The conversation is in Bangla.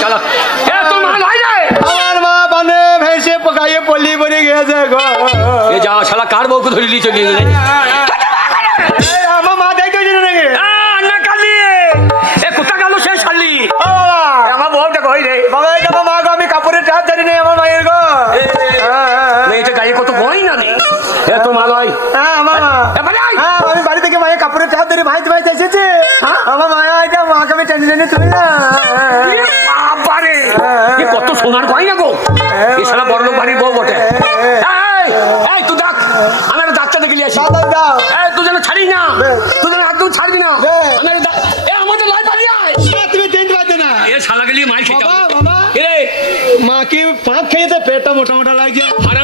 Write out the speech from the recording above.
শালা এ তোর মা লাই রে আমার মা বানে ভেসে পকাইয়ে পল্লি পড়ে গেছে গো। এ যা শালা কার বউকে ধরে নিয়ে চলে গেলে এই আমার মা দেখতে দিল নাকি? না কালি এ কোথা গেল সে শালি ও বাবা, আমার বউটা কই রে বাবা এই আমার মা গো, আমি কাপড়ের টাপ জানি না আমার মায়ের গো। মেয়েটা গায়ে কত বই না রে এ তো মা লয় হ্যাঁ আমার মা। এ ভাই হ্যাঁ, আমি বাড়ি থেকে মায়ের কাপড়ের টাপ ধরে ভাইতে ভাইতে এসেছে। আমার মায়া এটা মাকে আমি টেনে টেনে তুলি না। বাবারে এ কত সোনার গয়না গো এ শালা বড় লোক বাড়ির বউ বটে এই এই তুই দেখ আমি একটা ডাক্তার দেখে নিয়ে আসি দাও, দাও। এই তুই যেন ছাড়ি না তুই যেন একদম ছাড়বি না আমি একটা এ আমাদের লাই পালিয়ে আয় তুমি চিনতে পারছো না? এ শালা গেলি মাই বাবা, খেতে বাবা। এ রে মা কি পাক খেয়েছে, পেটটা মোটা মোটা লাগছে। আরে